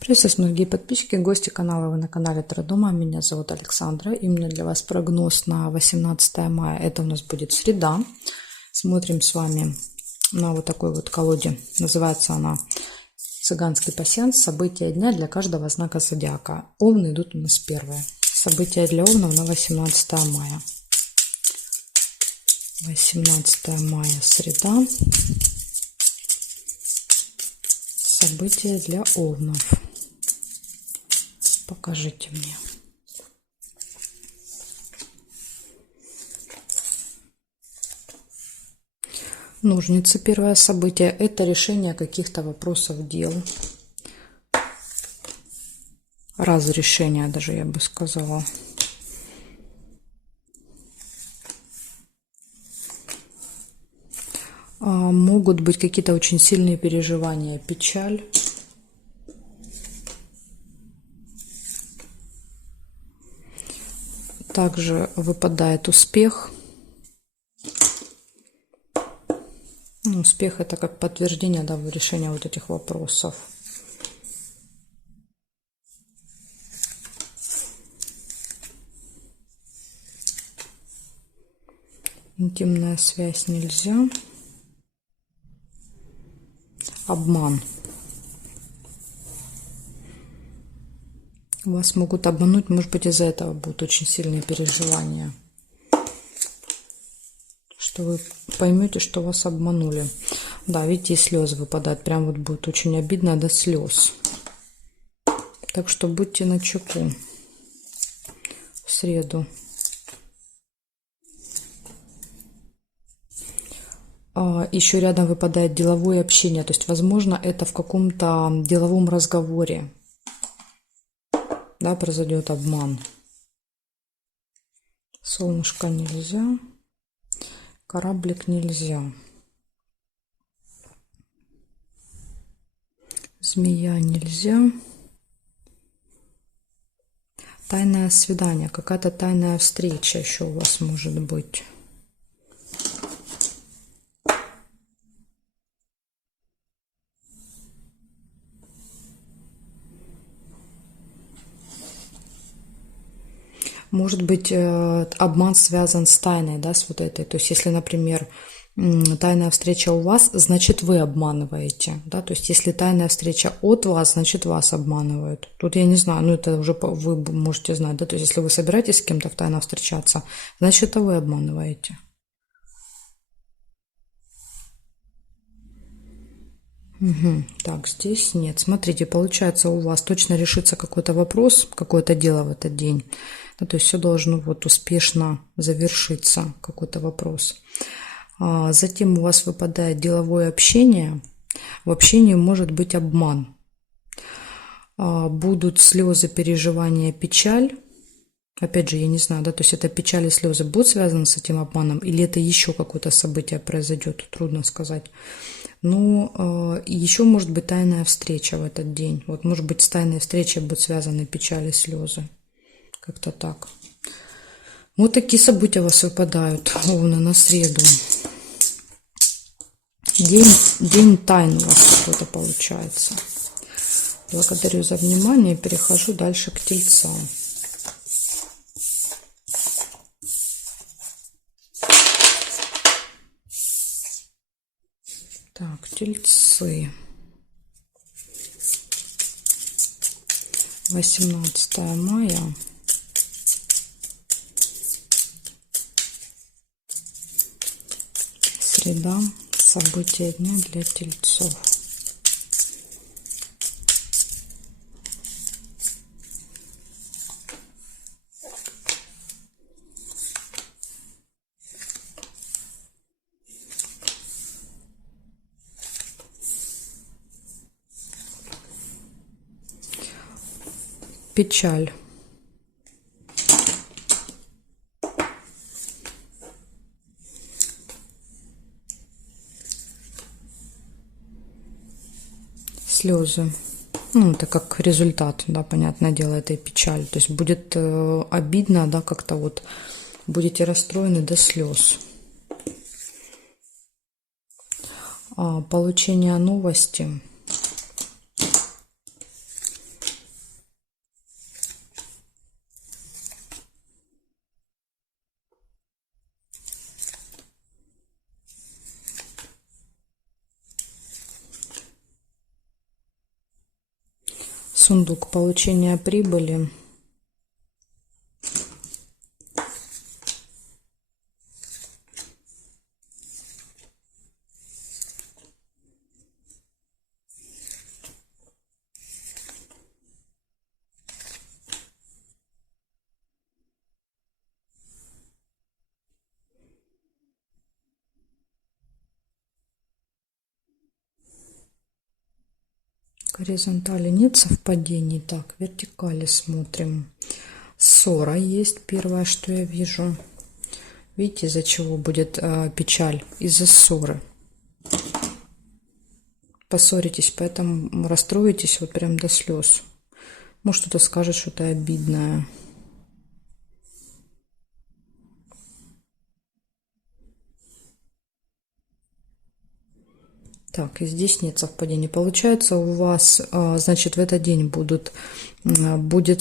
Приветствую, многие подписчики, гости канала, вы на канале Таро-дома. Меня зовут Александра, и у меня для вас прогноз на 18 мая. Это у нас будет среда. Смотрим с вами на вот такой вот колоде. Называется она «Цыганский пасьянс. События дня для каждого знака зодиака». Овны идут у нас первые. События для овнов на 18 мая. 18 мая, среда. События для овнов. Покажите мне. Ножницы. Первое событие – это решение каких-то вопросов, дел. Разрешение даже, я бы сказала. Могут быть какие-то очень сильные переживания, печаль. Также выпадает успех. Успех – это как подтверждение, да, решения вот этих вопросов. Интимная связь нельзя. Обман. Вас могут обмануть, может быть, из-за этого будут очень сильные переживания. Что вы поймете, что вас обманули. Да, видите, и слезы выпадают. Прям вот будет очень обидно до слез. Так что будьте начеку в среду. Еще рядом выпадает деловое общение. То есть, возможно, это в каком-то деловом разговоре. Да, произойдет обман. Солнышко нельзя. Кораблик нельзя. Змея нельзя. Тайное свидание. Какая-то тайная встреча еще у вас может быть. Может быть, обман связан с тайной, да, с вот этой. То есть, если, например, тайная встреча у вас, значит, вы обманываете, да. То есть, если тайная встреча от вас, значит, вас обманывают. Тут я не знаю, ну, это уже вы можете знать, да. То есть, если вы собираетесь с кем-то в тайно встречаться, значит, это вы обманываете. Угу. Так, здесь нет. Смотрите, получается, у вас точно решится какой-то вопрос, какое-то дело в этот день. Да, то есть все должно вот успешно завершиться, какой-то вопрос. Затем у вас выпадает деловое общение. В общении может быть обман. Будут слезы, переживания, печаль. Опять же, я не знаю, да, то есть это печаль и слезы будут связаны с этим обманом, или это еще какое-то событие произойдет, трудно сказать. Но еще может быть тайная встреча в этот день. Вот, может быть, с тайной встречей будут связаны печаль и слезы. Как-то так. Вот такие события у вас выпадают, Овны, на среду. День тайн у вас какой-то получается. Благодарю за внимание. Перехожу дальше к Тельцам. Так, Тельцы. 18 мая. Среда. События дня для Тельцов. Печаль. Слезы. Ну, это как результат, да, понятное дело, этой печали. То есть будет обидно, да, как-то вот будете расстроены до слез. Получение новости. сундук получения прибыли. Горизонтали нет совпадений. Так, вертикали смотрим. Ссора есть первое, что я вижу. Видите, из-за чего будет печаль? Из-за ссоры. Поссоритесь, поэтому расстроитесь вот прям до слез. Может, кто-то скажет что-то обидное. Так, и здесь нет совпадений. Получается, у вас, значит, в этот день будет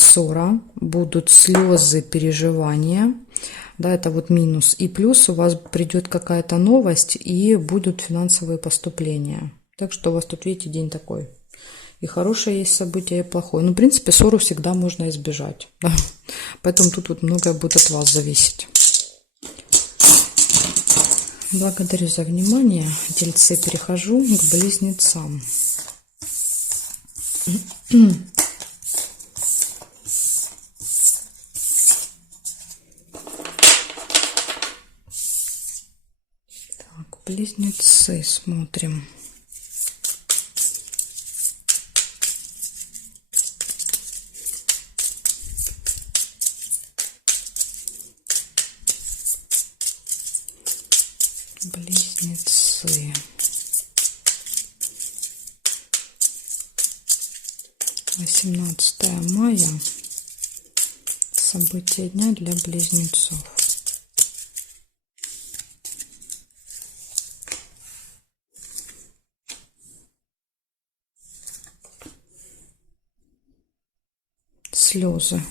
ссора, будут слезы, переживания. Да, это вот минус. И плюс у вас придет какая-то новость и будут финансовые поступления. Так что у вас тут, видите, день такой. И хорошее есть событие, и плохое. Ну, в принципе, ссору всегда можно избежать. Да? Поэтому тут вот многое будет от вас зависеть. Благодарю за внимание. Тельцы, перехожу к близнецам. Так, близнецы смотрим. Близнецы. 18 мая. События дня для близнецов. Слезы.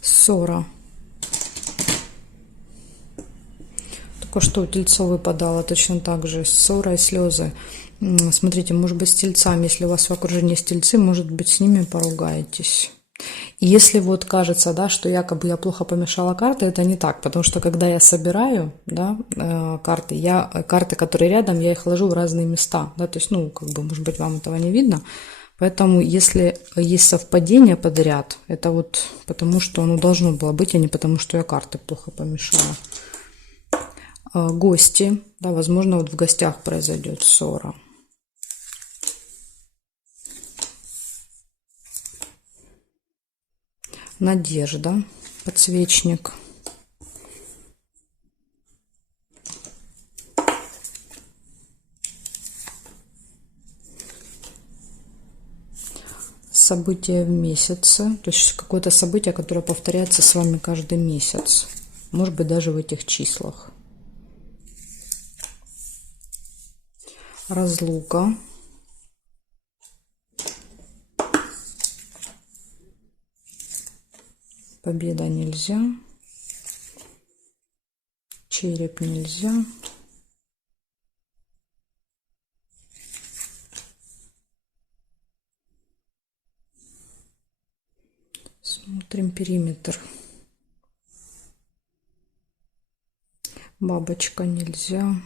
Ссора. Только что у тельцов выпадало точно так же. Ссора и слезы. Смотрите, может быть, с тельцами, если у вас в окружении есть тельцы, может быть, с ними поругаетесь. И если вот кажется, да, что якобы я плохо помешала карты, это не так, потому что когда я собираю, да, карты, которые рядом, я их ложу в разные места, да, то есть, ну, как бы, может быть, вам этого не видно. Поэтому, если есть совпадение подряд, это вот потому, что оно должно было быть, а не потому, что я карты плохо помешала. Гости, да, возможно, вот в гостях произойдет ссора. Надежда, подсвечник. События в месяце, то есть какое-то событие, которое повторяется с вами каждый месяц, может быть, даже в этих числах. Разлука. Победа нельзя. Череп нельзя. Смотрим периметр. Бабочка нельзя.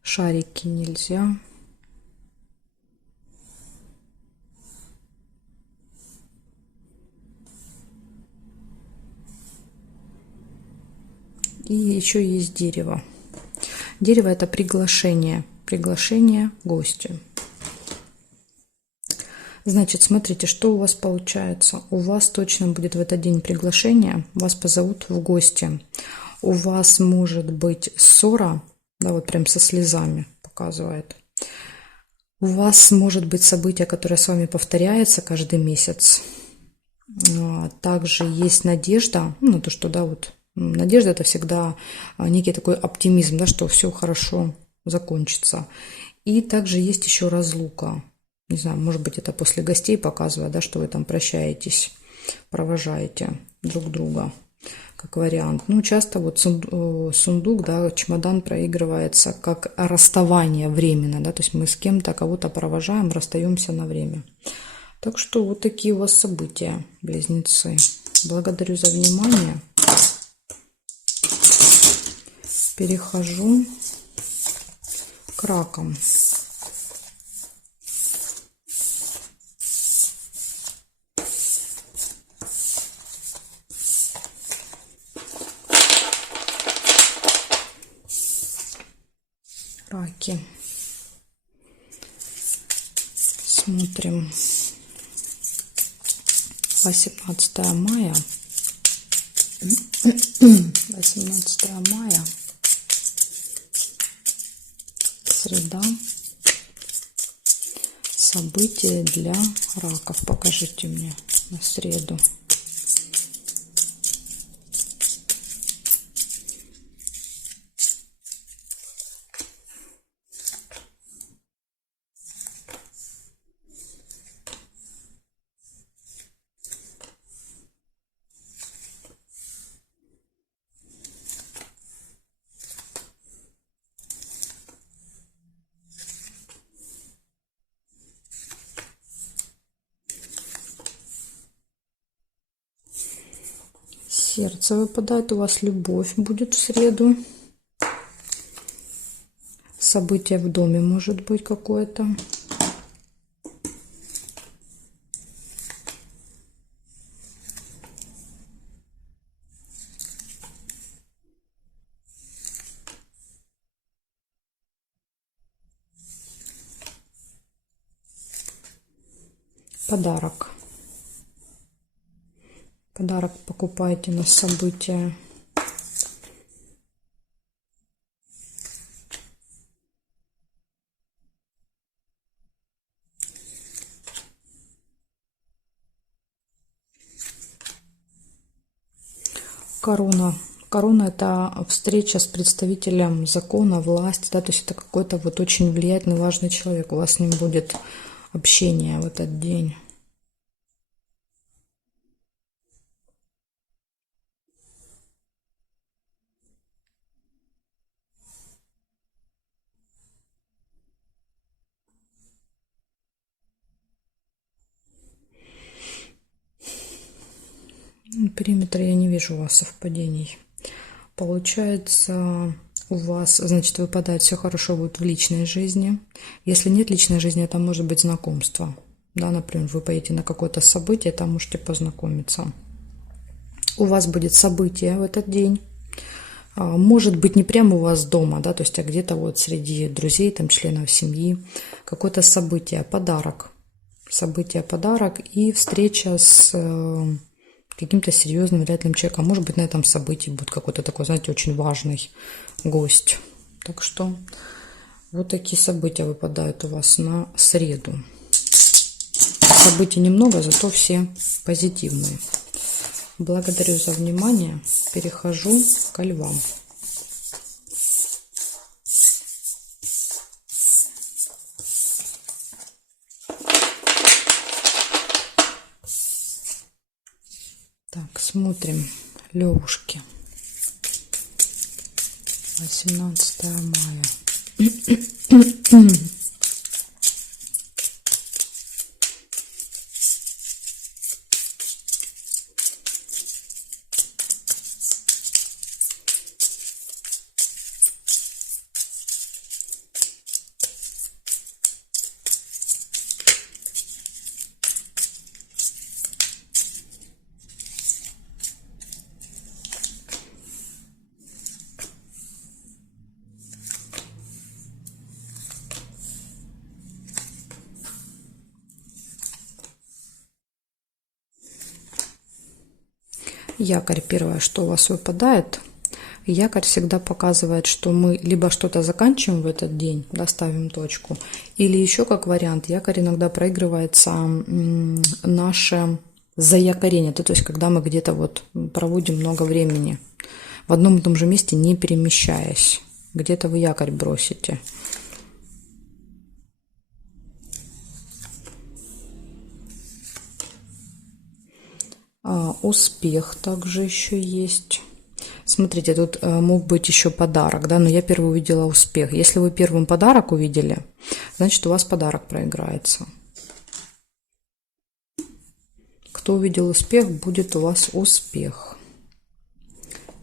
Шарики нельзя. И еще есть дерево. Дерево — это приглашение. Приглашение гостя. Значит, смотрите, что у вас получается. У вас точно будет в этот день приглашение. Вас позовут в гости. У вас может быть ссора. Да, вот прям со слезами показывает. У вас может быть событие, которое с вами повторяется каждый месяц. Также есть надежда. Ну, на то, что, да, вот надежда — это всегда некий такой оптимизм, да, что все хорошо закончится. И также есть еще разлука. Не знаю, может быть, это после гостей показывает, да, что вы там прощаетесь. провожаете друг друга, как вариант. Ну, часто вот сундук, да, чемодан проигрывается как расставание временно, да, то есть мы с кем-то кого-то провожаем, расстаемся на время. Так что вот такие у вас события, близнецы. Благодарю за внимание. Перехожу к ракам. Раки. Смотрим. 18 мая. 18 мая. Среда. События для раков. Покажите мне на среду. Сердце выпадает, у вас любовь будет в среду. Событие в доме может быть какое-то. Подарок. Подарок покупаете на событие. Корона. Корона – это встреча с представителем закона, власти, да, то есть это какой-то вот очень влиятельный, важный человек. У вас с ним будет общение в этот день. Периметр я не вижу у вас совпадений. Получается, у вас, значит, выпадает все хорошо будет в личной жизни. Если нет личной жизни, это может быть знакомство. Да, например, вы поедете на какое-то событие, там можете познакомиться. У вас будет событие в этот день. Может быть, не прямо у вас дома, да, то есть, а где-то вот среди друзей, там, членов семьи. Какое-то событие, подарок. Событие, подарок и встреча с каким-то серьезным, влиятельным человеком. Может быть, на этом событии будет какой-то такой, знаете, очень важный гость. Так что вот такие события выпадают у вас на среду. Событий немного, зато все позитивные. Благодарю за внимание. Перехожу к львам. Так, смотрим. Левушки. 18 мая. Якорь первое, что у вас выпадает. Якорь всегда показывает, что мы либо что-то заканчиваем в этот день, да, ставим точку, или еще как вариант, якорь иногда проигрывается наше заякорение, то есть когда мы где-то вот проводим много времени в одном и том же месте, не перемещаясь. Где-то вы якорь бросите. Успех также еще есть. Смотрите, тут мог быть еще подарок, да, но я первый увидела успех. Если вы первым подарок увидели, значит, у вас подарок проиграется. Кто увидел успех, будет у вас успех.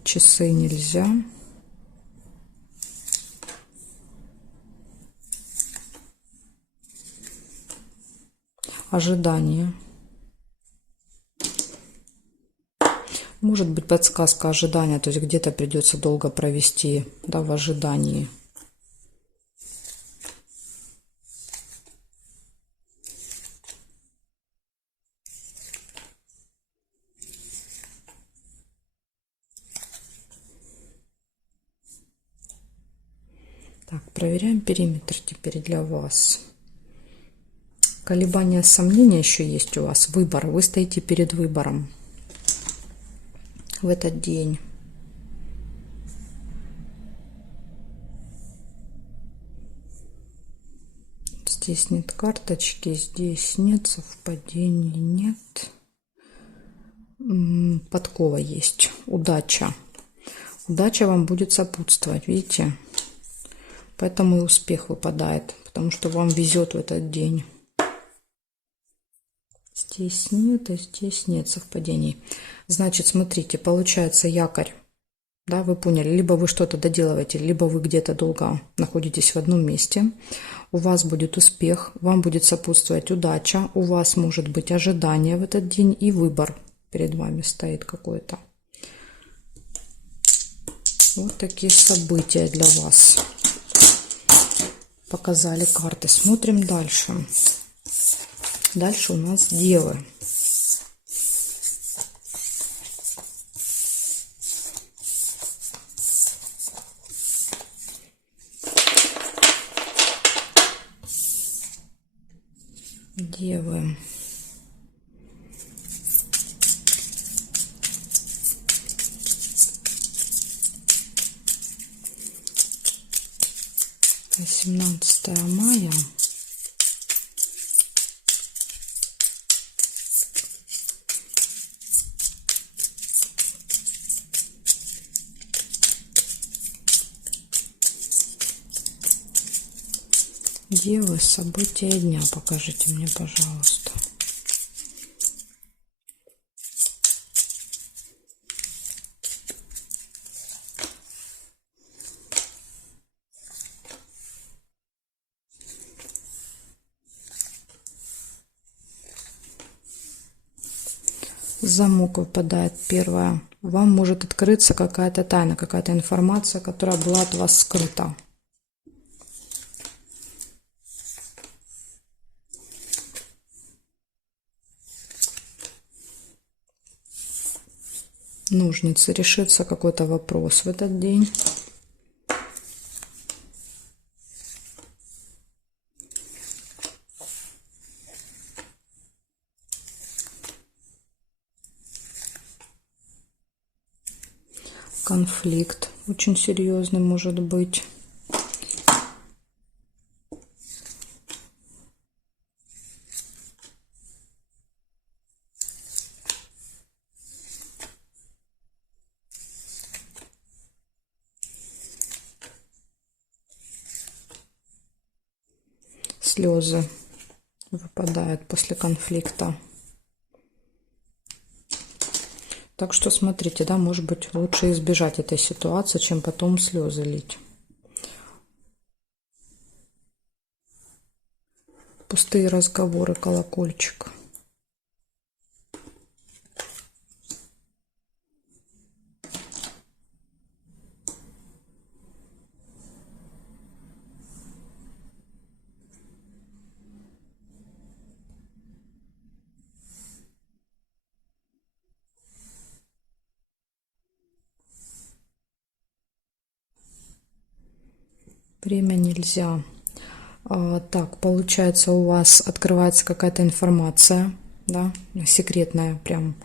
Часы нельзя. Ожидание. Может быть подсказка ожидания, то есть где-то придется долго провести, да, в ожидании. Так, проверяем периметр теперь для вас. Колебания, сомнения еще есть у вас. Выбор. Вы стоите перед выбором в этот день. Здесь нет карточки, здесь нет совпадений, нет. Подкова есть. Удача. Удача вам будет сопутствовать, видите? Поэтому и успех выпадает, потому что вам везет в этот день. Здесь нет, а здесь нет совпадений. Значит, смотрите, получается якорь. Да, вы поняли, либо вы что-то доделываете, либо вы где-то долго находитесь в одном месте. У вас будет успех, вам будет сопутствовать удача, у вас может быть ожидание в этот день и выбор перед вами стоит какой-то. Вот такие события для вас показали карты. Смотрим дальше. Дальше у нас девы. Девы. На 17 мая. Девы, события дня покажите мне, пожалуйста. Замок выпадает первое. Вам может открыться какая-то тайна, какая-то информация, которая была от вас скрыта. Ножницы. Решится какой-то вопрос в этот день. Конфликт очень серьезный может быть. Слезы выпадают после конфликта. Так что смотрите, да, может быть, лучше избежать этой ситуации, чем потом слезы лить. Пустые разговоры, колокольчик. Время нельзя. Так, получается, у вас открывается какая-то информация, да, секретная прям.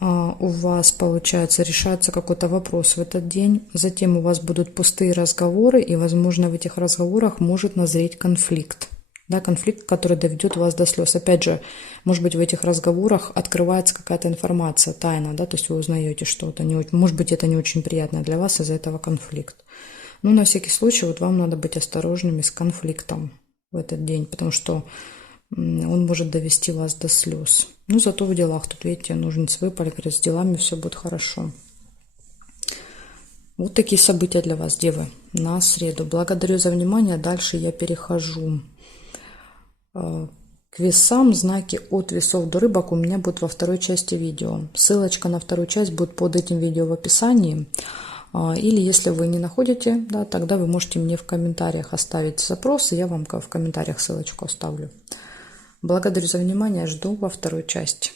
У вас, получается, решается какой-то вопрос в этот день. Затем у вас будут пустые разговоры, и, возможно, в этих разговорах может назреть конфликт. Да, конфликт, который доведет вас до слез. Опять же, может быть, в этих разговорах открывается какая-то информация, тайна, да, то есть вы узнаете что-то. Может быть, это не очень приятно для вас, из-за этого конфликт. Но на всякий случай вот вам надо быть осторожными с конфликтом в этот день, потому что он может довести вас до слез. Ну, зато в делах, тут, видите, ножницы выпали, говорят, с делами все будет хорошо. Вот такие события для вас, девы, на среду. Благодарю за внимание. Дальше я перехожу к весам. Знаки от весов до рыбок у меня будут во второй части видео. Ссылочка на вторую часть будет под этим видео в описании. Или если вы не находите, да, тогда вы можете мне в комментариях оставить запрос, и я вам в комментариях ссылочку оставлю. Благодарю за внимание, жду во второй части.